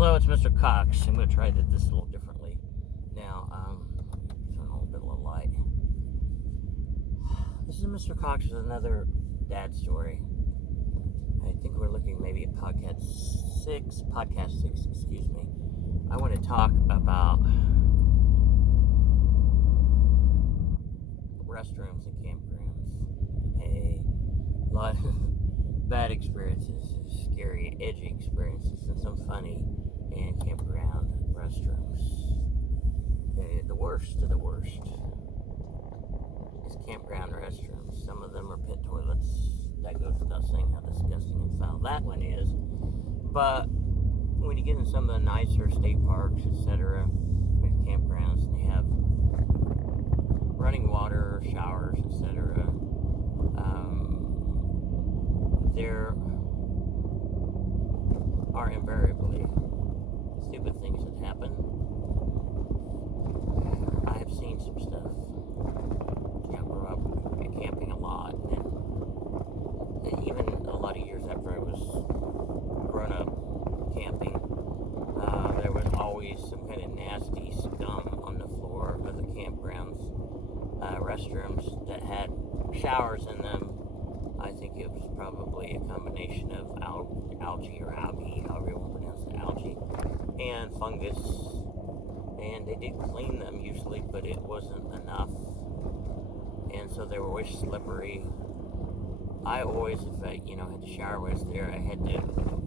Hello, it's Mr. Cox. I'm going to try this a little differently. Now, turn on a bit of a light. This is Mr. Cox with another dad story. I think we're looking maybe at podcast six, excuse me. I want to talk about restrooms and campgrounds. A lot of bad experiences, scary, edgy experiences, and some funny in campground restrooms. Okay, the worst of the worst is campground restrooms. Some of them are pit toilets. That goes without saying how disgusting and foul that one is. But when you get in some of the nicer state parks, etc., campgrounds, and they have running water, showers, etc., there are invariably stupid things that happen. I have seen some stuff. I grew up camping a lot, and even a lot of years after I was grown up camping, there was always some kind of nasty scum on the floor of the campgrounds, restrooms that had showers in them. I think it was probably a combination of algae, however you want to pronounce it, algae, and fungus. And they did clean them usually, but it wasn't enough. And so they were always slippery. I always, if I, had to shower when I was there,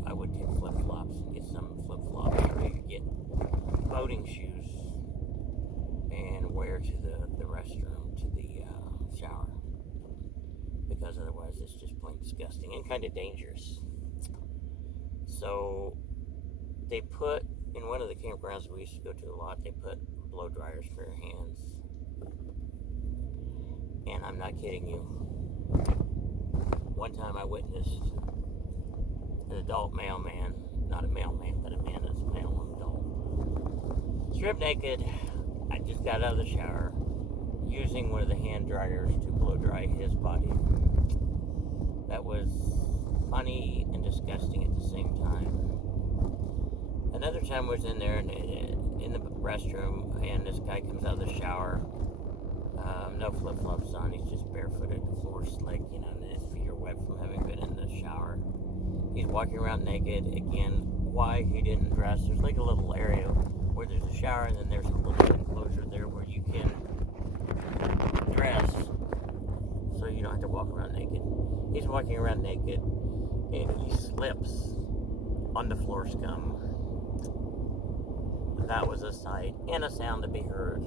I would take flip-flops and get some flip-flops, or you get boating shoes and wear to the restroom, to the shower. Because otherwise it's just plain disgusting and kind of dangerous. So they put, in one of the campgrounds we used to go to a lot, they put blow dryers for your hands. And I'm not kidding you. One time I witnessed an adult male man, not a male man, but a man that's male and adult, stripped naked. I just got out of the shower, using one of the hand dryers to blow dry his body. That was funny and disgusting at the same time. Another time I was in there in the restroom, and this guy comes out of the shower, no flip-flops on, he's just barefooted, the floor's slick, and his feet are wet from having been in the shower. He's walking around naked. Again, why he didn't dress? There's like a little area where there's a shower, and then there's a little enclosure there where you can dress, so you don't have to walk around naked. He's walking around naked, and he slips on the floor scum. That was a sight and a sound to be heard.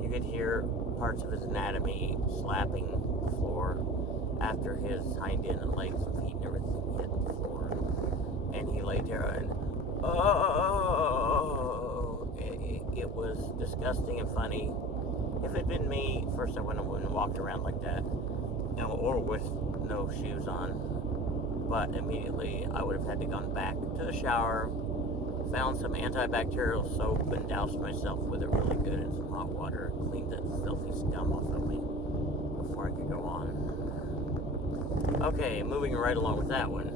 You could hear parts of his anatomy slapping the floor after his hind end and legs and feet and everything hit the floor. And he lay there and, it was disgusting and funny. If it had been me, first I wouldn't have walked around like that, or with no shoes on. But immediately I would have had to gone back to the shower, found some antibacterial soap, and doused myself with it really good in some hot water, and cleaned that filthy scum off of me before I could go on. Okay, moving right along with that one.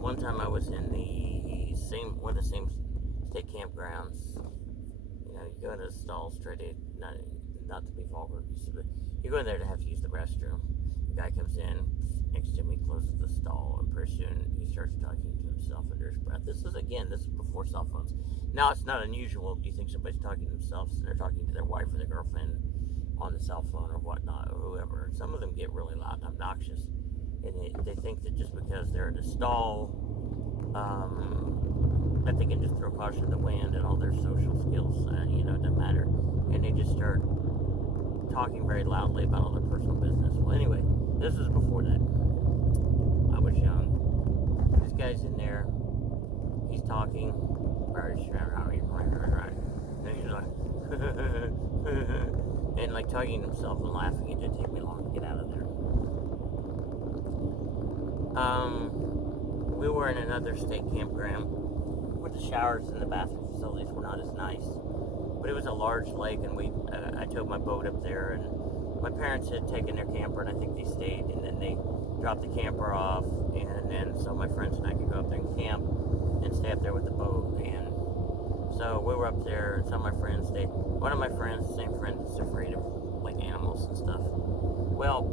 One time I was in one of the same state campgrounds. You go into the stall straight in, not to be vulgar, but you go in there to have to use the restroom. The guy comes in next to me, closes the stall, and pretty soon he starts talking to himself under his breath. This is before cell phones. Now it's not unusual. You think somebody's talking to themselves and they're talking to their wife or their girlfriend on the cell phone or whatnot, or whoever. Some of them get really loud and obnoxious, and they think that just because they're in a stall, that they can just throw caution to the wind and all their social skills, it doesn't matter. And they just start talking very loudly about all their personal business. Well, anyway, this is before that. I was young. This guy's in there. He's talking. And he's like, and like talking to himself and laughing. It didn't take me long to get out of there. We were in another state campground where the showers and the bathroom facilities were not as nice, but it was a large lake, and I towed my boat up there, and my parents had taken their camper, and I think they stayed, and then they dropped the camper off, and then so my friends and I could go up there and camp. stay up there with the boat, and so we were up there. Some of my friends stayed. One of my friends, the same friend, is afraid of like animals and stuff. Well,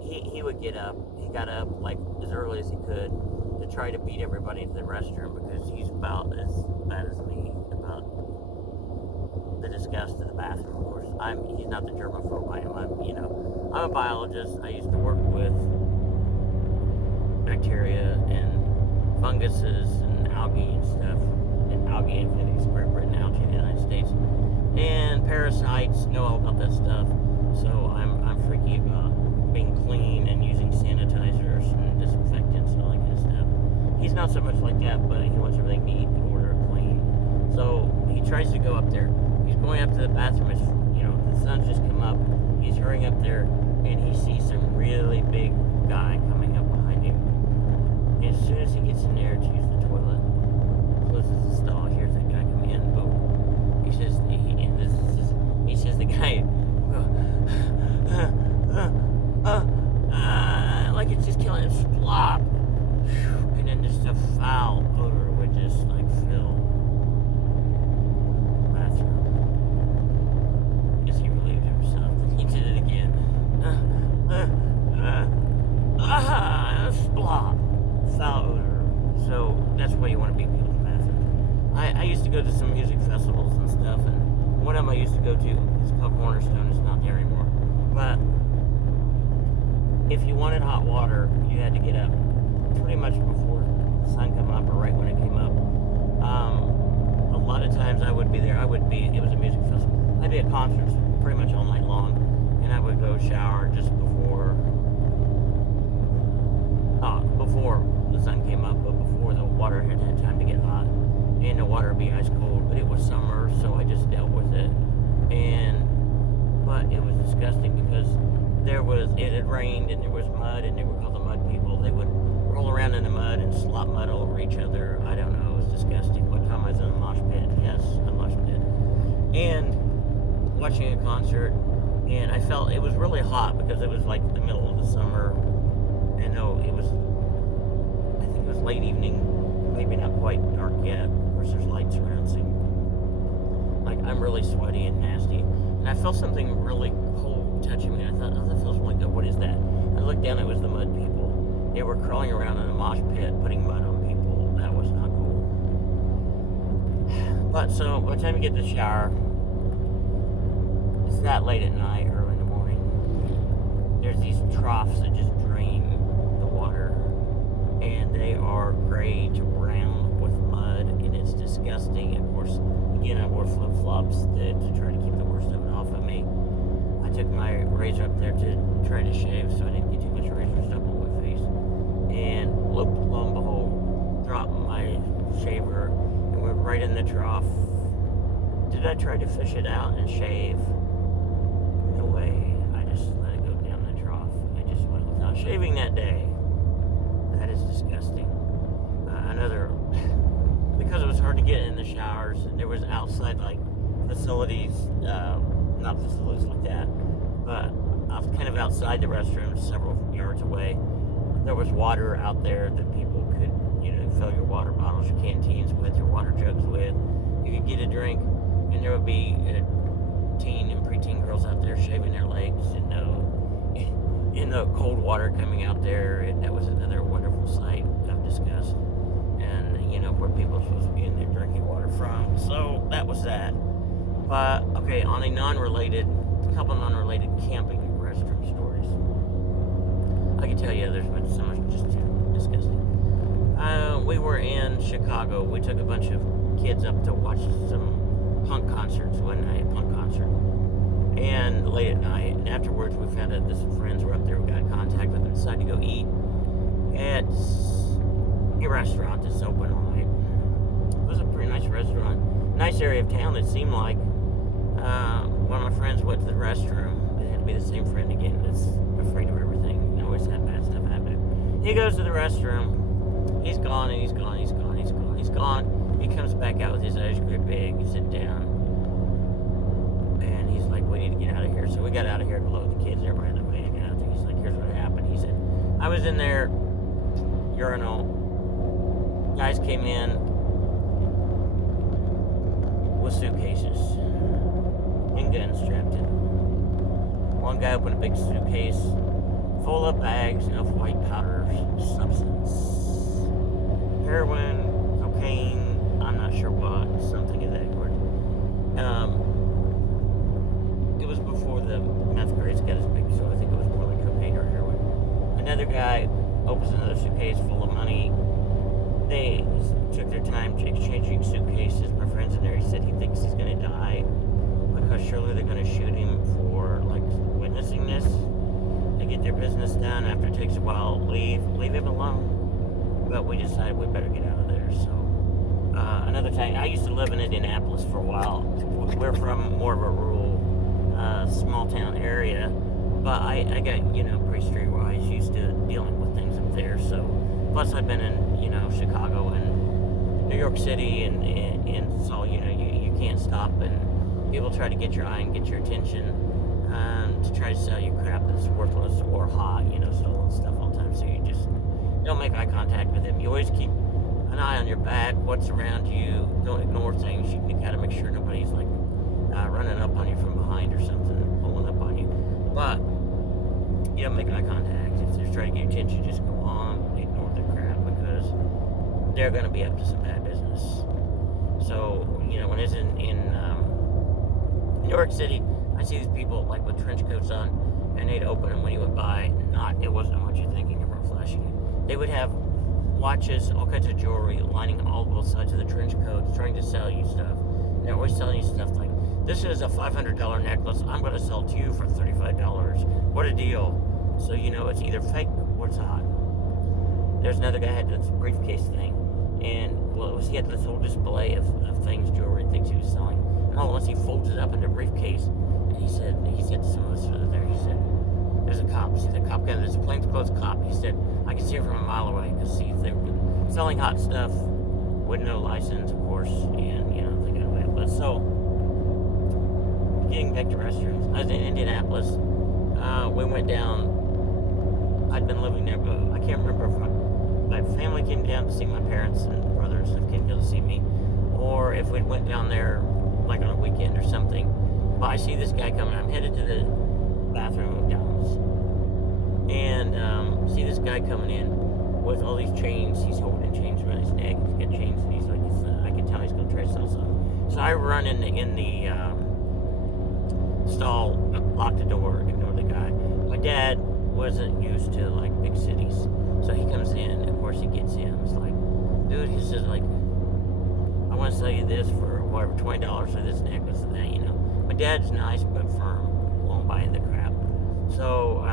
he would get up. He got up like as early as he could to try to beat everybody into the restroom because he's about as bad as me about the disgust of the bathroom. Of course, he's not the germaphobe I am. I'm a biologist. I used to work with bacteria and funguses and algae and stuff. And algae, I think it's Great Britain, algae in the United States, and parasites. Know all about that stuff. So I'm freaky about being clean and using sanitizers and disinfectants and all that kind of stuff. He's not so much like that, but he wants everything neat in order, clean. So he tries to go up there. He's going up to the bathroom. It's, the sun's just come up. He's hurrying up there, and he sees some really big guy coming up behind him. And as soon as he gets in there to use the toilet, closes the stall, hears that guy come in, boom. He says, the guy, like it's just killing him, splop. And then just a foul odor would just like fill the bathroom. As he relieved himself, he did it again. Splop. Foul odor. So that's why you want to be in people's bathrooms. I used to go to some music festivals and stuff, and one of them I used to go to is called Cornerstone. It's not there anymore. But if you wanted hot water, you had to get up pretty much before the sun came up or right when it came up. A lot of times I would be there. It was a music festival. I'd be at concerts pretty much all night long, and I would go shower just before the sun came up, but before the water had time to get hot, and the water would be ice cold. But it was summer, so I just dealt with it. But it was disgusting because it had rained and there was mud, and they were called the mud people. They would roll around in the mud and slop mud all over each other. I don't know, it was disgusting. One time I was in a mosh pit, yes, a mosh pit, and watching a concert, and I felt it was really hot because it was like the middle of the summer, and I think it was late evening, maybe not quite dark yet. Of course, there's lights around, so like I'm really sweaty and nasty, and I felt something really cold touching me. I thought, oh, that feels really good. What is that? I looked down. It was the mud people. They were crawling around in a mosh pit, putting mud on people. That was not cool. But so by the time you get to the shower, it's that late at night, early in the morning. There's these troughs that just drain the water, and they are gray to brown with mud, and it's disgusting. Of course, again, I wore flip-flops to try to keep the worst of it off of me. I took my razor up there to try to shave so I didn't get too much razor stuff on my face, and lo and behold, dropped my shaver and went right in the trough. Did I try to fish it out and shave? No way. I just let it go down the trough. I just went without shaving that day. That is disgusting. Because it was hard to get in the showers, and there was outside like facilities, not facilities like that, but kind of outside the restroom, several yards away. There was water out there that people could, fill your water bottles, your canteens with, your water jugs with. You could get a drink, and there would be teen and preteen girls out there shaving their legs in the cold water coming out there, and that was another wonderful sight of disgust. And where people are supposed to be in there drinking water from. So that was that. But okay, on a couple non-related camping restroom stories. I can tell you, there's been so much just disgusting. We were in Chicago. We took a bunch of kids up to watch some punk concerts one night, and late at night. And afterwards, we found out that some friends were up there. We got in contact with them, decided to go eat at a restaurant that's open all night. It was a pretty nice restaurant, nice area of town. It seemed like one of my friends went to the restroom. It had to be the same friend again that's afraid of everything. You always had bad stuff happen. He goes to the restroom. He's gone, and he's gone. He comes back out with his eyes great big. He sits down, and he's like, "We need to get out of here." So we got out of here to load the kids. Everybody in the van got out there. He's like, "Here's what happened." He said, "I was in there, urinal. Guys came in. with suitcases and guns strapped in. One guy opened a big suitcase full of bags of white powder substance. Heroin, cocaine, I'm not sure what, something of that sort. It was before the meth craze got as big, so I think it was more like cocaine or heroin. Another guy opens another suitcase full of money. They took their time exchanging suitcases. My friend's in there. He said he thinks he's going to die because surely they're going to shoot him for like witnessing this. They get their business done. After it takes a while, leave him alone. But we decided we better get out of there. So another time, I used to live in Indianapolis for a while. We're from more of a rural, small town area, but I got pretty streetwise, used to dealing with things up there. So plus I've been in Chicago and New York City, and so you can't stop, and people try to get your eye and get your attention to try to sell you crap that's worthless or hot, stolen stuff all the time. So you just don't make eye contact with them. You always keep an eye on your back, what's around you. Don't ignore things. You gotta make sure nobody's like running up on you from behind or something, pulling up on you. But you don't make eye contact. If they're trying to get your attention, just go on, ignore the crap, because they're going to be up to some bad business. So, when it's in New York City, I see these people like with trench coats on, and they'd open them when you went by. It wasn't what you're thinking. They weren't flashing you. They would have watches, all kinds of jewelry, lining all both sides of the trench coats, trying to sell you stuff. They're always selling you stuff like, this is a $500 necklace. I'm going to sell to you for $35. What a deal. So it's either fake or it's hot. There's another guy had this briefcase thing, and he had this whole display of things, jewelry and things he was selling. And all at once he folds it up into a briefcase, and he said to some of us there, he said, there's a cop. See the cop guy, there's a plainclothes cop. He said, I can see it from a mile away, because see if they were selling hot stuff with no license, of course, and they got away. But so getting back to restrooms, I was in Indianapolis. We went down. I'd been living there, but I can't remember if my family came down to see my parents and brothers that came down to see me, or if we went down there like on a weekend or something. But I see this guy coming. I'm headed to the bathroom of McDonald's, and see this guy coming in with all these chains. He's holding chains around his neck. He's got chains, and he's like, I can tell he's going to try to sell something. So I run in the stall, lock the door, ignore the guy. My dad wasn't used to like big cities, so he comes in. Of course, he gets in. It's like, dude, he says like, I want to sell you this for whatever, $20 for this necklace and that. My dad's nice but firm, won't buy the crap. So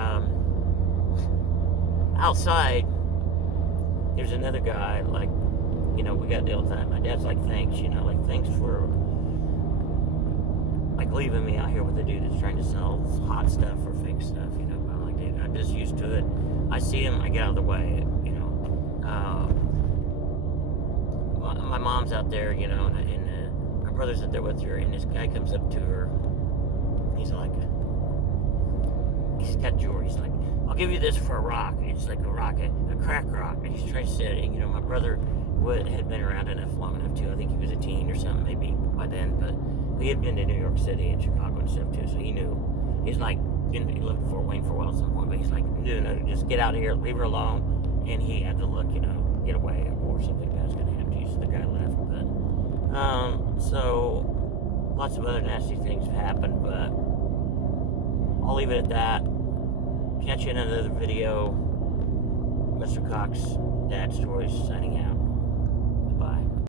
outside, there's another guy like, we got to deal with that. My dad's like, thanks, like thanks for like leaving me out here with a dude that's trying to sell hot stuff or fake stuff, I'm like, dude, I'm just used to it. I see him, I get out of the way, my mom's out there, and my brother's out there with her, and this guy comes up to her. He's like, he's got jewelry. He's like, I'll give you this for a rock. It's like a rocket, a crack rock. And he's trying to say it. And, my brother had been around enough long enough too. I think he was a teen or something maybe by then, but he had been to New York City and Chicago and stuff too, so he knew. He's like, he lived in Fort Wayne for a while at some point, but he's like, no, just get out of here, leave her alone. And he had to look, get away, or something bad's gonna happen to you. So the guy left. But so lots of other nasty things have happened, but I'll leave it at that. Catch you in another video. Mr. Cox, Dad Stories, signing out.